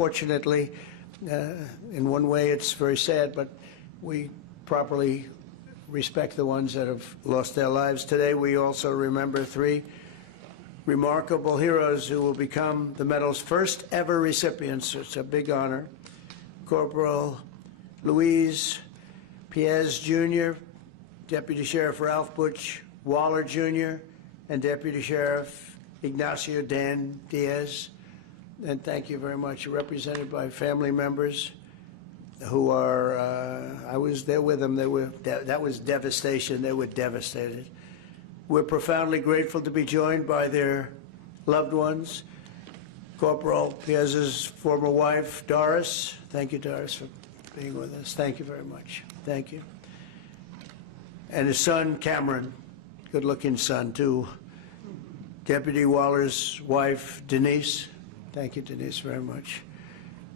Fortunately, in one way it's very sad, but we properly respect the ones that have lost their lives. Today we also remember 3 remarkable heroes who will become the medal's first ever recipients. It's a big honor. Corporal Luis Piez Jr., Deputy Sheriff Ralph Butch Waller Jr., and Deputy Sheriff Ignacio Dan Diaz. And thank you very much. You're represented by family members who are, I was there with them. That was devastation. They were devastated. We're profoundly grateful to be joined by their loved ones. Corporal Piez's former wife, Doris. Thank you, Doris, for being with us. Thank you very much. Thank you. And his son, Cameron, good-looking son, too. Deputy Waller's wife, Denise. Thank you, Denise, very much.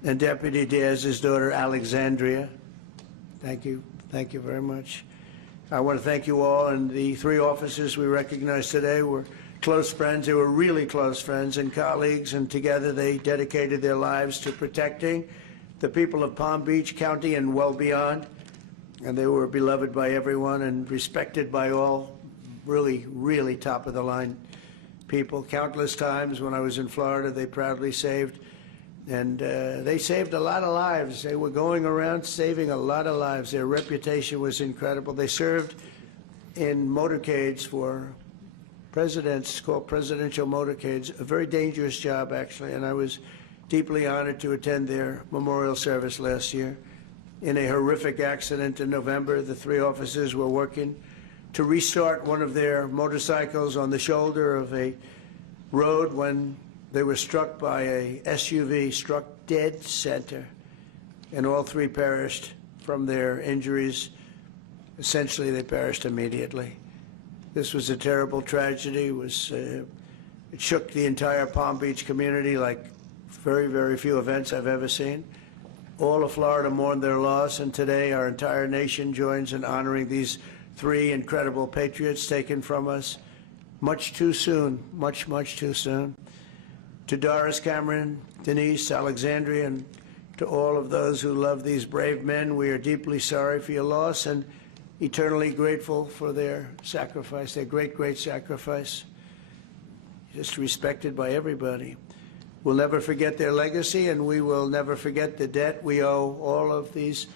And Deputy Diaz's daughter, Alexandria. Thank you. Thank you very much. I want to thank you all. And the 3 officers we recognize today were close friends. They were really close friends and colleagues, and together they dedicated their lives to protecting the people of Palm Beach County and well beyond. And they were beloved by everyone and respected by all, really, really top-of-the-line people. Countless times when I was in Florida, they proudly saved, and they saved a lot of lives. They were going around saving a lot of lives. Their reputation was incredible. They served in motorcades for presidents, called presidential motorcades, a very dangerous job, actually, and I was deeply honored to attend their memorial service last year. In a horrific accident in November, the 3 officers were working to restart one of their motorcycles on the shoulder of a road when they were struck by a SUV, struck dead center, and all 3 perished from their injuries. Essentially, they perished immediately. This was a terrible tragedy. It shook the entire Palm Beach community like very, very few events I've ever seen. All of Florida mourned their loss, and today our entire nation joins in honoring these 3 incredible patriots taken from us much too soon, much, much too soon. To Doris, Cameron, Denise, Alexandria, and to all of those who love these brave men, we are deeply sorry for your loss and eternally grateful for their sacrifice, their great, great sacrifice, just respected by everybody. We'll never forget their legacy, and we will never forget the debt we owe all of these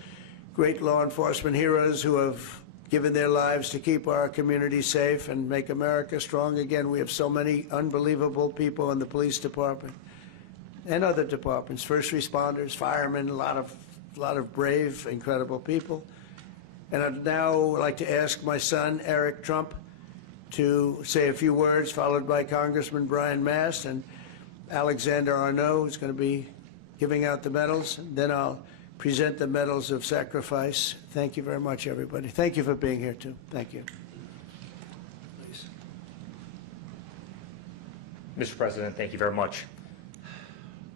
great law enforcement heroes who have given their lives to keep our community safe and make America strong again. We have so many unbelievable people in the police department and other departments, first responders, firemen, a lot of brave, incredible people. And I'd now like to ask my son, Eric Trump, to say a few words, followed by Congressman Brian Mast and Alexander Arnault, who's going to be giving out the medals. Then I'll present the medals of sacrifice. Thank you very much, everybody. Thank you for being here, too. Thank you. Please. Mr. President, thank you very much.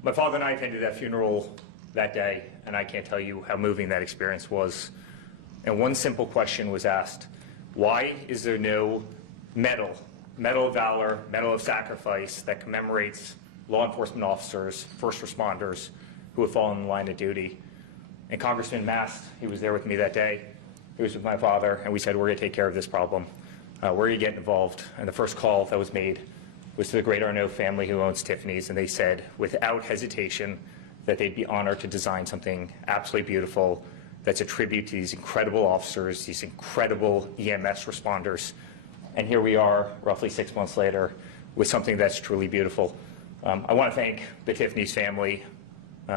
My father and I attended that funeral that day, and I can't tell you how moving that experience was. And one simple question was asked: why is there no medal of valor, medal of sacrifice that commemorates law enforcement officers, first responders who have fallen in the line of duty? And Congressman Mast, he was there with me that day. He was with my father, and we said, we're going to take care of this problem. We're going to get involved. And the first call that was made was to the great Arnault family who owns Tiffany's, and they said, without hesitation, that they'd be honored to design something absolutely beautiful that's a tribute to these incredible officers, these incredible EMS responders. And here we are, roughly 6 months later, with something that's truly beautiful. I want to thank the Tiffany's family,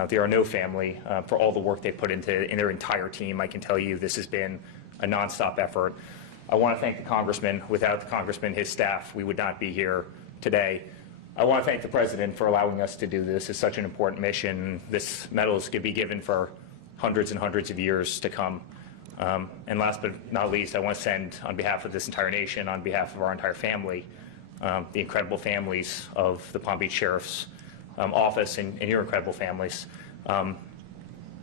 the Arnault family, for all the work they put into their entire team. I can tell you this has been a nonstop effort. I want to thank the Congressman. Without the Congressman, his staff, we would not be here today. I want to thank the President for allowing us to do this. It's such an important mission. This medal is going to be given for hundreds and hundreds of years to come. And last but not least, I want to send, on behalf of this entire nation, on behalf of our entire family, the incredible families of the Palm Beach Sheriff's Office and your incredible families.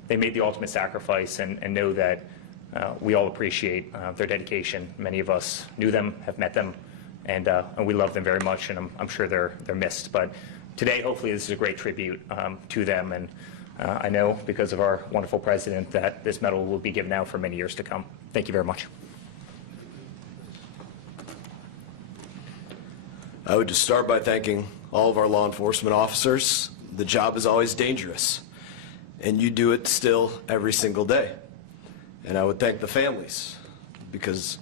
They made the ultimate sacrifice, and know that we all appreciate their dedication. Many of us knew them, have met them, and we love them very much, and I'm sure they're missed. But today, hopefully, this is a great tribute to them, and I know because of our wonderful president that this medal will be given out for many years to come. Thank you very much. I would just start by thanking all of our law enforcement officers. The job is always dangerous, and you do it still every single day. And I would thank the families, because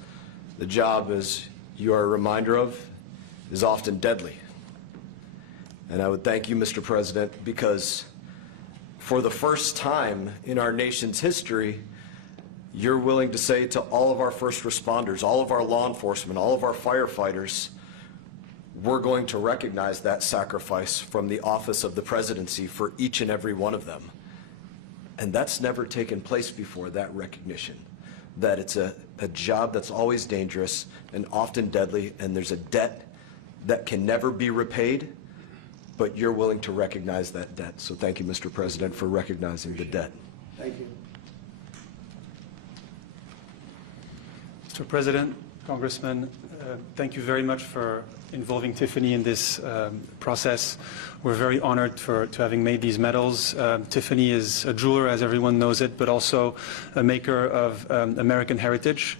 the job, as you are a reminder of, is often deadly. And I would thank you, Mr. President, because for the first time in our nation's history, you're willing to say to all of our first responders, all of our law enforcement, all of our firefighters, we're going to recognize that sacrifice from the office of the presidency for each and every one of them. And that's never taken place before, that recognition, that it's a job that's always dangerous and often deadly, and there's a debt that can never be repaid, but you're willing to recognize that debt. So thank you, Mr. President, for recognizing the debt. Thank you. Mr. President, Congressman, thank you very much for involving Tiffany in this process. We're very honored to having made these medals. Tiffany is a jeweler, as everyone knows it, but also a maker of American heritage.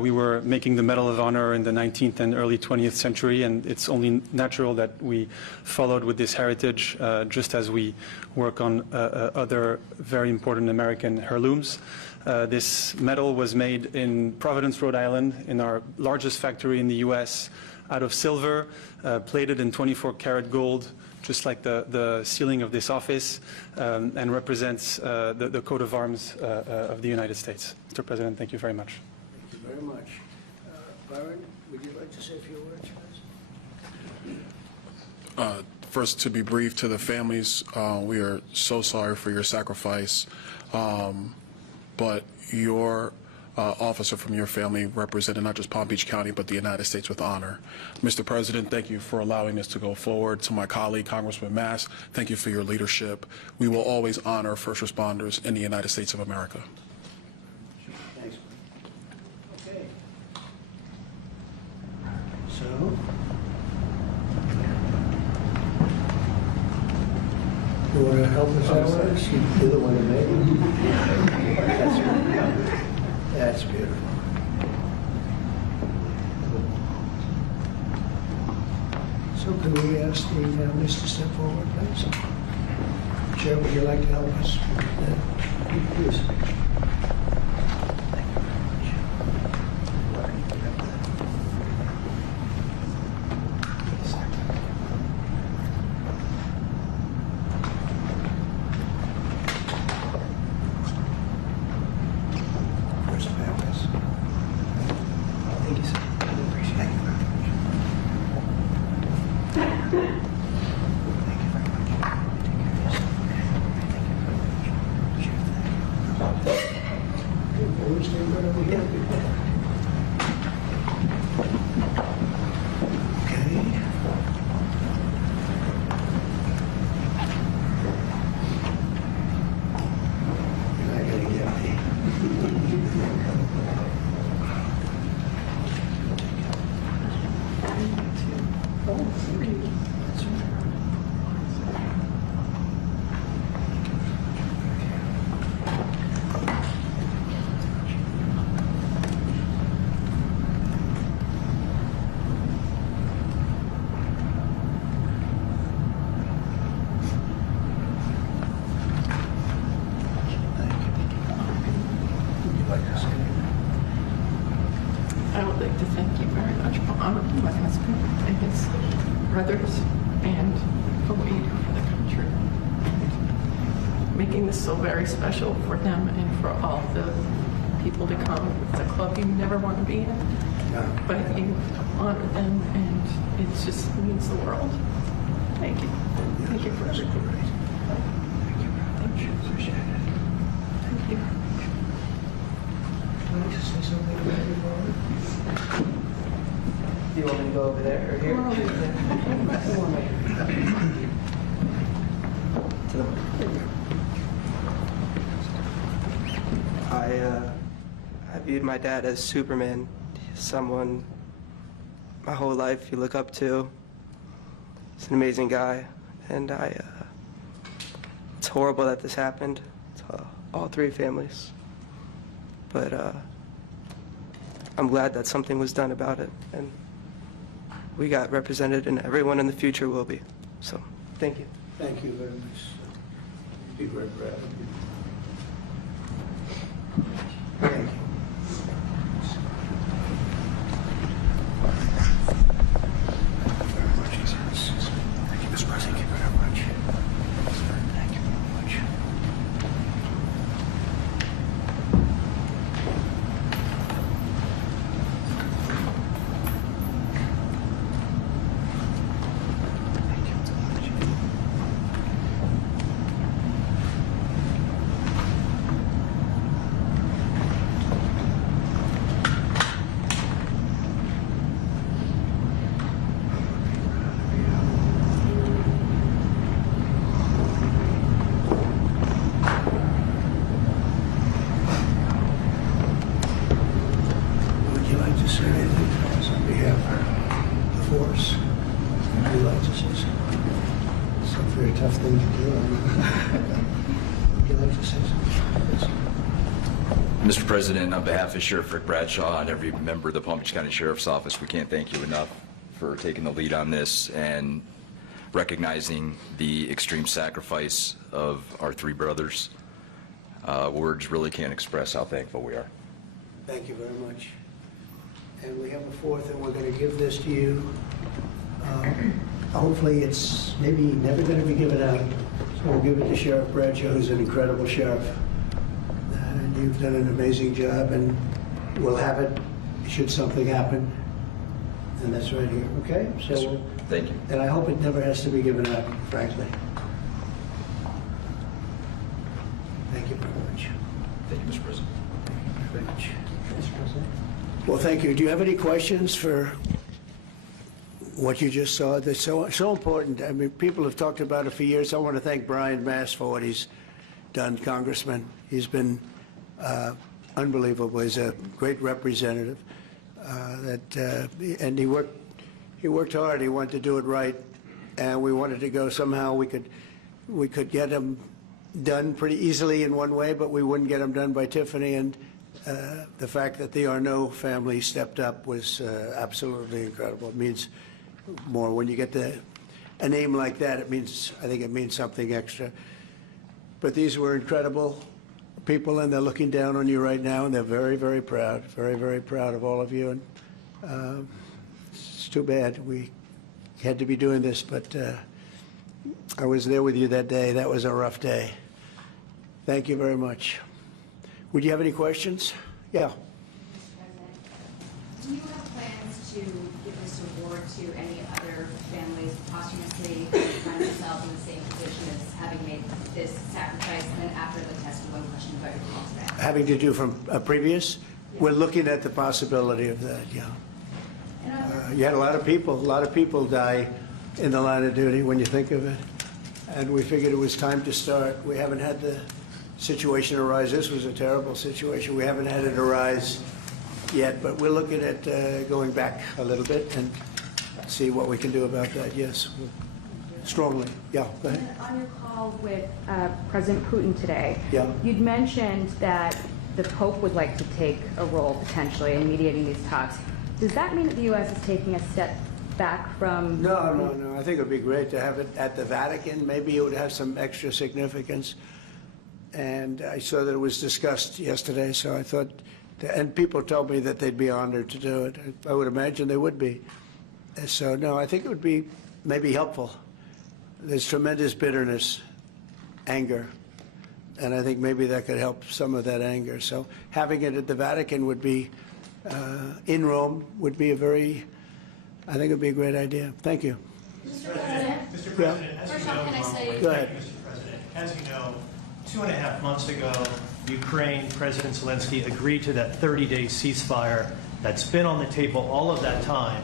We were making the Medal of Honor in the 19th and early 20th century, and it's only natural that we followed with this heritage, just as we work on other very important American heirlooms. This medal was made in Providence, Rhode Island, in our largest factory in the U.S., out of silver, plated in 24-karat gold, just like the ceiling of this office, and represents the coat of arms of the United States. Mr. President, thank you very much. Thank you very much. Byron, would you like to say a few words, please? First, to be brief, to the families, we are so sorry for your sacrifice, but your officer from your family represented not just Palm Beach County, but the United States with honor. Mr. President, thank you for allowing us to go forward. To my colleague, Congressman Mass, thank you for your leadership. We will always honor first responders in the United States of America. Thanks. Okay. So, you want to help us out with this? You're the one who made it. That's beautiful. So can we ask the families to step forward, please? Chair, would you like to help us? Please. I would like to thank you very much for honoring my husband and his brothers and for what you do for the country. Making this so very special for them and for all the people to come. It's a club you never want to be in, but you honor them and it just means the world. Thank you. Thank you for everything. Thank you. Appreciate it. Thank you. Can I just say something about you, Barbara? Do you want me to go over there or here? We're over there. To the I viewed my dad as Superman, someone my whole life you look up to. He's an amazing guy, and it's horrible that this happened to all three families. But I'm glad that something was done about it, and we got represented, and everyone in the future will be. So, thank you. Thank you very much. Be very proud of you. Thank you. Thank you, Mr. President. Thank you very much. Thank you very much. Would you like to say anything else on behalf of the force? Would you like to say something? It's a very tough thing to do. Would you like to say something? Mr. President, on behalf of Sheriff Rick Bradshaw and every member of the Palm Beach County Sheriff's Office, we can't thank you enough for taking the lead on this and recognizing the extreme sacrifice of our three brothers. Words really can't express how thankful we are. Thank you very much. And we have a fourth, and we're going to give this to you. Hopefully, it's maybe never going to be given out. So we'll give it to Sheriff Bradshaw, who's an incredible sheriff. And you've done an amazing job, and we'll have it should something happen. And that's right here, okay? So, Yes, sir. Thank you. and I hope it never has to be given out, frankly. Thank you very much. Thank you, Mr. President. Very much. Well, thank you. Do you have any questions for what you just saw? That's so important. I mean, people have talked about it for years. I want to thank Brian Mass for what he's done, Congressman. He's been unbelievable. He's a great representative. And he worked hard. He wanted to do it right, and we wanted to go somehow. We could get him done pretty easily in one way, but we wouldn't get him done by Tiffany. And the fact that the Arnault family stepped up was absolutely incredible. It means more when you get a name like that. I think it means something extra. But these were incredible people, and they're looking down on you right now, and they're very, very proud, very, very proud of all of you. And it's too bad we had to be doing this, but I was there with you that day. That was a rough day. Thank you very much. Would you have any questions? Yeah. Mr. President, do you have plans to give this award to any other families posthumously who find themselves in the same position as having made this sacrifice, and then after the test, one question about your calls back? Having to do from a previous? We're looking at the possibility of that, yeah. You had a lot of people die in the line of duty when you think of it. And we figured it was time to start. We haven't had the situation arise. This was a terrible situation. We haven't had it arise yet, but we're looking at going back a little bit and see what we can do about that, yes. Strongly. Yeah, go ahead. On your call with President Putin today, Yeah. you'd mentioned that the Pope would like to take a role potentially in mediating these talks. Does that mean that the U.S. is taking a step back from... No. I think it would be great to have it at the Vatican. Maybe it would have some extra significance. And I saw that it was discussed yesterday, so I thought, and people told me that they'd be honored to do it. I would imagine they would be. So, no, I think it would be maybe helpful. There's tremendous bitterness, anger, and I think maybe that could help some of that anger. So having it at the Vatican would be, in Rome, would be I think it would be a great idea. Thank you. Mr. President, as you know, Go ahead. Mr. President, as you know, 2.5 months ago, Ukraine President Zelensky agreed to that 30-day ceasefire that's been on the table all of that time.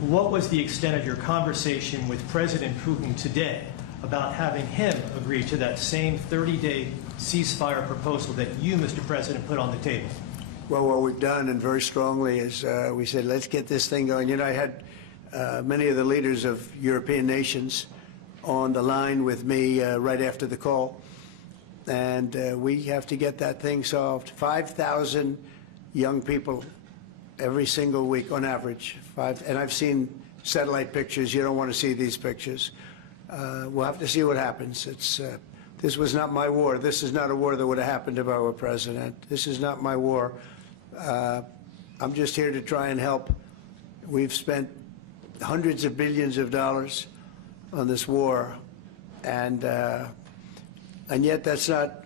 What was the extent of your conversation with President Putin today about having him agree to that same 30-day ceasefire proposal that you, Mr. President, put on the table? Well, what we've done, and very strongly, is we said, let's get this thing going. You know, I had many of the leaders of European nations on the line with me right after the call. and we have to get that thing solved. 5,000 young people every single week on average. And I've seen satellite pictures. You don't want to see these pictures. We'll have to see what happens. This was not my war. This is not a war that would have happened if I were president. This is not my war. I'm just here to try and help. We've spent hundreds of billions of dollars on this war, and yet that's not,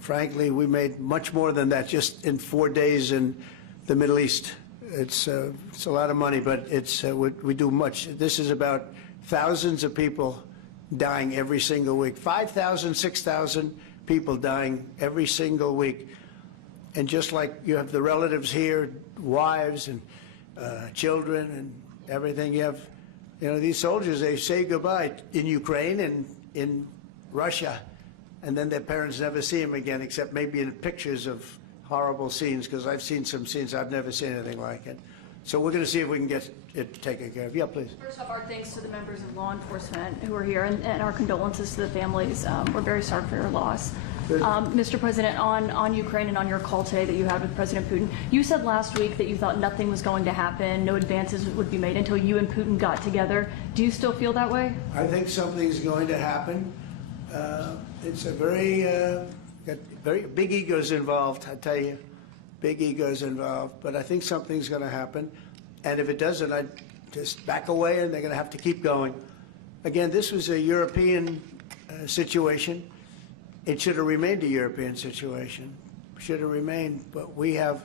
frankly, we made much more than that just in 4 days in the Middle East. It's a lot of money, but we do much. This is about thousands of people dying every single week. 5,000, 6,000 people dying every single week. And just like you have the relatives here, wives and children and everything, you have, these soldiers, they say goodbye in Ukraine and in Russia, and then their parents never see them again, except maybe in pictures of horrible scenes, because I've seen some scenes, I've never seen anything like it. So we're going to see if we can get it taken care of. Yeah, please. First off, our thanks to the members of law enforcement who are here, and our condolences to the families. We're very sorry for your loss. Mr. President, on Ukraine and on your call today that you had with President Putin, you said last week that you thought nothing was going to happen, no advances would be made until you and Putin got together. Do you still feel that way? I think something's going to happen. It's a very big egos involved, I tell you. Big egos involved, but I think something's going to happen. And if it doesn't, I'd just back away, and they're going to have to keep going. Again, this was a European situation. It should have remained a European situation. Should have remained, but we have,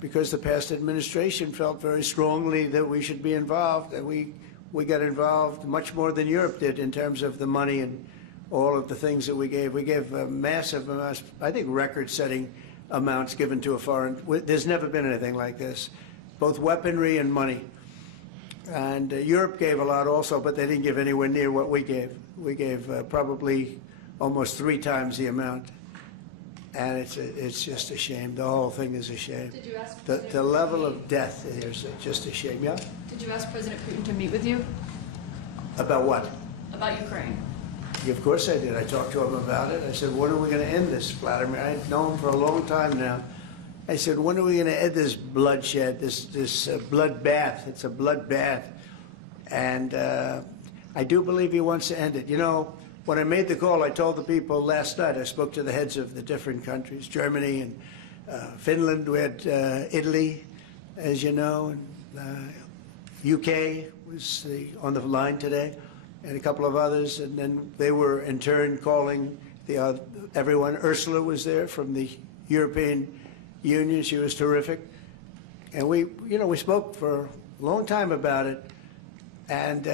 because the past administration felt very strongly that we should be involved, and we got involved much more than Europe did in terms of the money and all of the things that we gave. We gave massive amounts, I think record-setting amounts given to a foreign. There's never been anything like this, both weaponry and money. And Europe gave a lot also, but they didn't give anywhere near what we gave. We gave probably almost 3 times the amount. And it's just a shame. The whole thing is a shame. Did you ask the level of death is just a shame. Yeah? Did you ask President Putin to meet with you? About what? About Ukraine. Yeah, of course I did. I talked to him about it. I said, when are we going to end this, Vladimir? I've known him for a long time now. I said, when are we going to end this bloodshed, this bloodbath? It's a bloodbath. And I do believe he wants to end it. When I made the call, I told the people last night, I spoke to the heads of the different countries, Germany and Finland. We had Italy, as you know, and UK was on the line today, and a couple of others. And then they were, in turn, calling everyone. Ursula was there from the European Union. She was terrific. And we spoke for a long time about it. And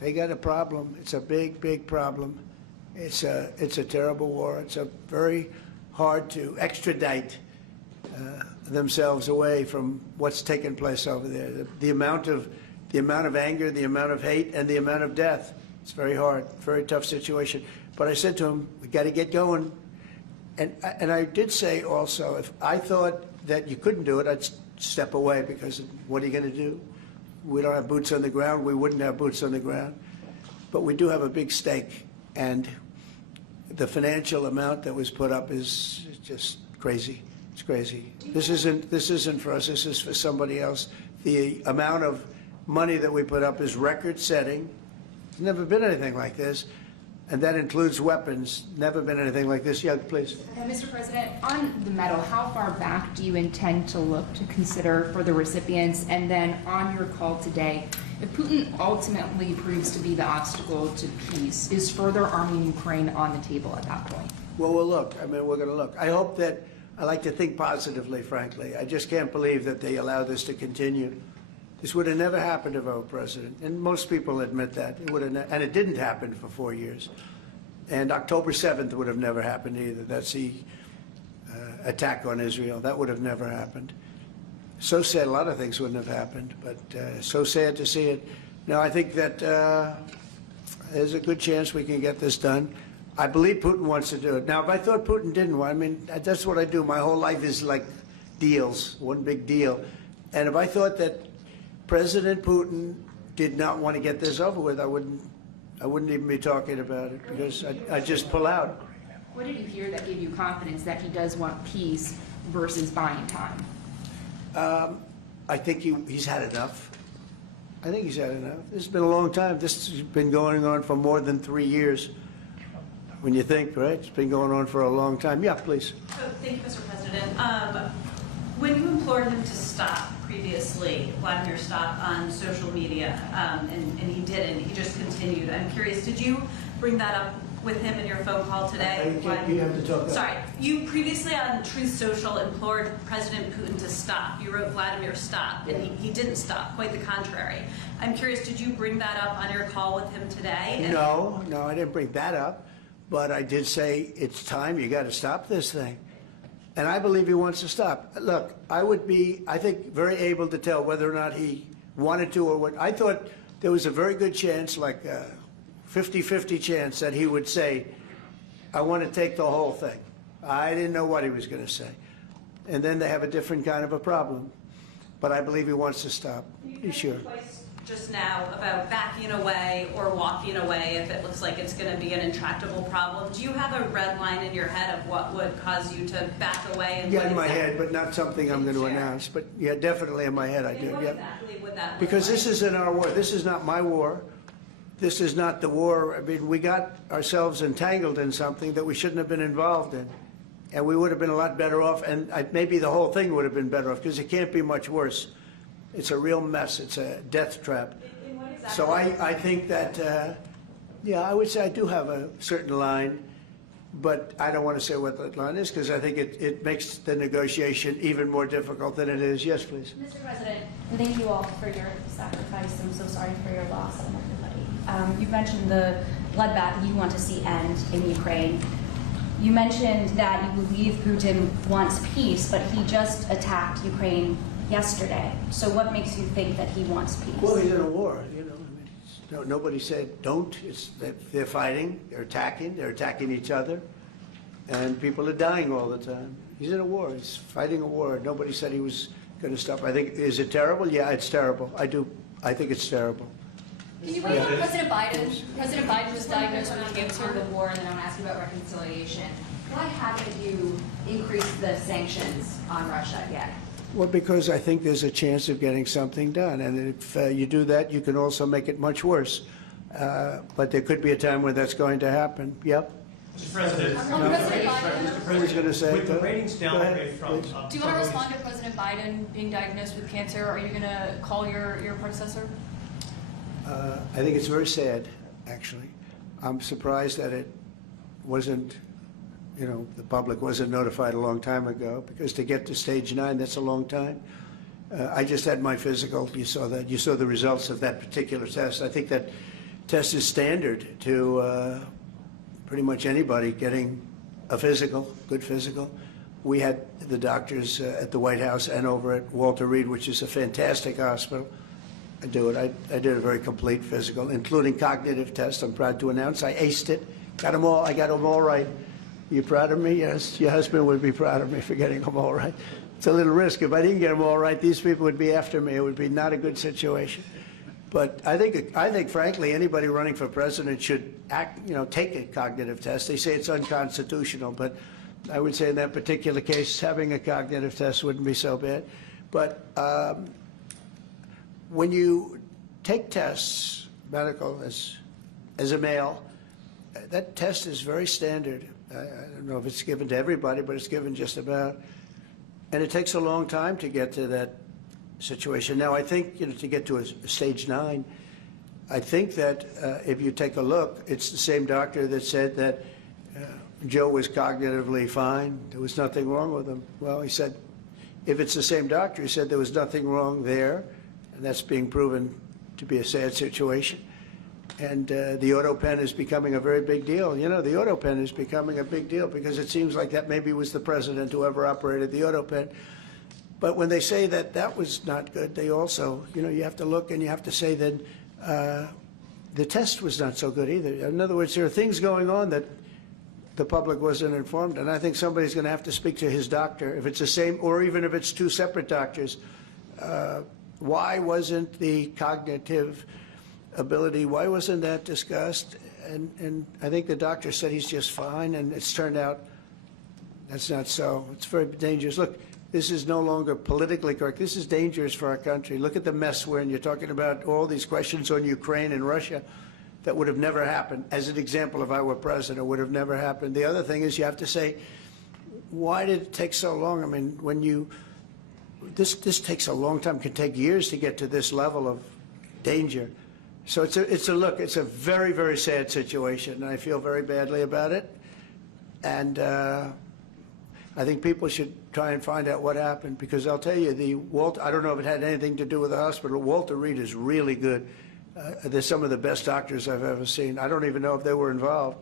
they got a problem. It's a big, big problem. It's a terrible war. It's very hard to extradite themselves away from what's taken place over there. The amount of anger, the amount of hate, and the amount of death. It's very hard, very tough situation. But I said to him, we got to get going. And I did say also, if I thought that you couldn't do it, I'd step away, because what are you going to do? We don't have boots on the ground. We wouldn't have boots on the ground. But we do have a big stake, and the financial amount that was put up is just crazy. It's crazy. This isn't for us. This is for somebody else. The amount of money that we put up is record-setting. There's never been anything like this. And that includes weapons. Never been anything like this. Yeah, please. Mr. President, on the medal, how far back do you intend to look to consider for the recipients? And then on your call today, if Putin ultimately proves to be the obstacle to peace, is further arming Ukraine on the table at that point? Well, we'll look. I mean, we're going to look. I hope that, I like to think positively, frankly. I just can't believe that they allow this to continue. This would have never happened if I were president, and most people admit that. It would have, and it didn't happen for 4 years. And October 7th would have never happened either. That's the attack on Israel. That would have never happened. So sad, a lot of things wouldn't have happened, but so sad to see it. Now, I think that there's a good chance we can get this done. I believe Putin wants to do it. Now, if I thought Putin didn't want, I mean, that's what I do. My whole life is like deals, one big deal. And if I thought that President Putin did not want to get this over with, I wouldn't even be talking about it, because I'd just pull out. What did you hear that gave you confidence that he does want peace versus buying time? I think he's had enough. I think he's had enough. This has been a long time. This has been going on for more than 3 years. When you think, right? It's been going on for a long time. Yeah, please. Thank you, Mr. President. When you implored him to stop previously, Vladimir stopped on social media, and he didn't, he just continued. I'm curious, did you bring that up with him in your phone call today? You have to talk. Sorry, you previously on Truth Social implored President Putin to stop. You wrote Vladimir stop, and he didn't stop, quite the contrary. I'm curious, did you bring that up on your call with him today? No, I didn't bring that up, but I did say it's time, you got to stop this thing. And I believe he wants to stop. Look, I would be, I think, very able to tell whether or not he wanted to or what. I thought there was a very good chance, like a 50-50 chance, that he would say, I want to take the whole thing. I didn't know what he was going to say. And then they have a different kind of a problem. But I believe he wants to stop. You Sure. twice just now about backing away or walking away if it looks like it's going to be an intractable problem. Do you have a red line in your head of what would cause you to back away? And Yeah, in my head, but not something I'm going to announce. But yeah, definitely in my head I do. What Yeah. exactly would that look Because like? this isn't our war. This is not my war. This is not the war. I mean, we got ourselves entangled in something that we shouldn't have been involved in. And we would have been a lot better off, and maybe the whole thing would have been better off, because it can't be much worse. It's a real mess. It's a death trap. So I think that, yeah, I would say I do have a certain line, but I don't want to say what that line is, because I think it makes the negotiation even more difficult than it is. Yes, please. Mr. President, thank you all for your sacrifice. I'm so sorry for your loss and everybody. You mentioned the bloodbath you want to see end in Ukraine. You mentioned that you believe Putin wants peace, but he just attacked Ukraine yesterday. So what makes you think that he wants peace? Well, he's in a war, you know. I mean, nobody said don't. It's that they're fighting, they're attacking each other, and people are dying all the time. He's in a war. He's fighting a war. Nobody said he was going to stop. I think, is it terrible? Yeah, it's terrible. I think it's terrible. Can you bring up President Biden? President Biden was diagnosed with cancer of the war, and then I want to ask you about reconciliation. Why haven't you increased the sanctions on Russia yet? Well, because I think there's a chance of getting something done. And if you do that, you can also make it much worse. But there could be a time when that's going to happen. Yep. Mr. President, Mr. Who's going to say with the it? ratings Go ahead, downgrade from... please. Do you want to respond to President Biden being diagnosed with cancer? Are you going to call your predecessor? I think it's very sad, actually. I'm surprised that it wasn't, you know, the public wasn't notified a long time ago, because to get to stage 9, that's a long time. I just had my physical. You saw that. You saw the results of that particular test. I think that test is standard to pretty much anybody getting a physical, good physical. We had the doctors at the White House and over at Walter Reed, which is a fantastic hospital. I do it. I did a very complete physical, including cognitive tests. I'm proud to announce I aced it. Got them all. I got them all right. You proud of me? Yes. Your husband would be proud of me for getting them all right. It's a little risk. If I didn't get them all right, these people would be after me. It would be not a good situation. But I think, frankly, anybody running for president should take a cognitive test. They say it's unconstitutional, but I would say in that particular case, having a cognitive test wouldn't be so bad. But when you take tests, medical, as a male, that test is very standard. I don't know if it's given to everybody, but it's given just about. And it takes a long time to get to that situation. Now, I think, to get to a stage 9, I think that if you take a look, it's the same doctor that said that Joe was cognitively fine. There was nothing wrong with him. Well, he said, if it's the same doctor, he said there was nothing wrong there, and that's being proven to be a sad situation. And the auto pen is becoming a very big deal. The auto pen is becoming a big deal because it seems like that maybe was the president who ever operated the auto pen. But when they say that that was not good, they also, you have to look and you have to say that the test was not so good either. In other words, there are things going on that the public wasn't informed, and I think somebody's going to have to speak to his doctor, if it's the same, or even if it's 2 separate doctors. Why wasn't the cognitive ability, why wasn't that discussed? and I think the doctor said he's just fine, and it's turned out that's not so. It's very dangerous. Look, this is no longer politically correct. This is dangerous for our country. Look at the mess we're in. You're talking about all these questions on Ukraine and Russia that would have never happened. As an example, if I were president, would have never happened. The other thing is you have to say, why did it take so long? I mean, when you, this takes a long time. It can take years to get to this level of danger. So it's a very, very sad situation, and I feel very badly about it. And I think people should try and find out what happened, because I'll tell you, I don't know if it had anything to do with the hospital. Walter Reed is really good. They're some of the best doctors I've ever seen. I don't even know if they were involved,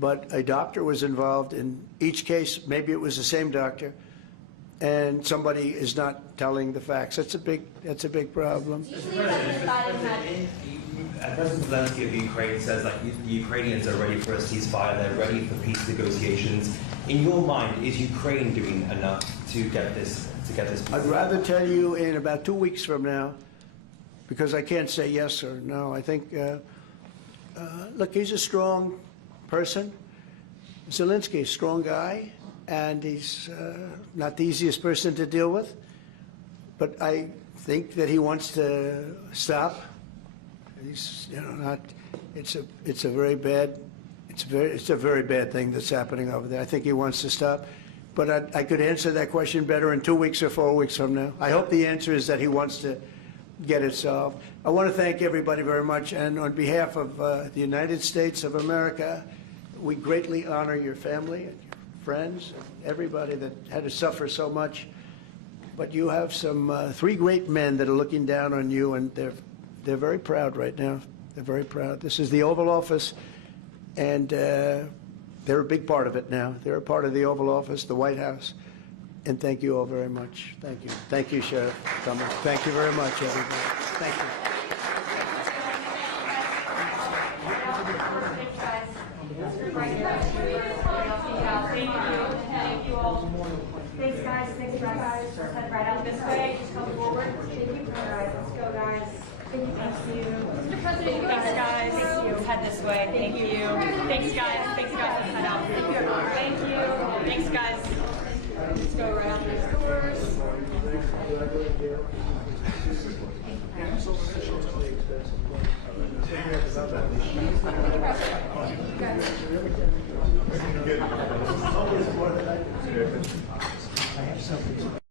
but a doctor was involved in each case. Maybe it was the same doctor, and somebody is not telling the facts. That's a big problem. President Zelensky of Ukraine says that the Ukrainians are ready for a ceasefire, they're ready for peace negotiations. In your mind, is Ukraine doing enough to get this peace? I'd rather tell you in about 2 weeks from now, because I can't say yes or no. I think, look, he's a strong person. Zelensky is a strong guy, and he's not the easiest person to deal with. But I think that he wants to stop. He's, not. It's a very bad thing that's happening over there. I think he wants to stop. But I could answer that question better in 2 weeks or 4 weeks from now. I hope the answer is that he wants to get it solved. I want to thank everybody very much, and on behalf of the United States of America, we greatly honor your family and your friends, and everybody that had to suffer so much. But you have some 3 great men that are looking down on you, and they're very proud right now. They're very proud. This is the Oval Office, and they're a big part of it now. They're a part of the Oval Office, the White House. And thank you all very much. Thank you. Thank you, Sheriff Cummings. Thank you very much, everybody. Thank you. Thank you all. Thanks, guys. Thanks, guys. Head right out this way. Just come forward. Thank you. All right, let's go, guys. Thank you. Mr. President, thanks, guys. Thank you. Head this way. Thank you. Thanks, guys. Thanks, guys. Let's head out. Thank you. Thanks, guys. Let's go around these doors. I have something.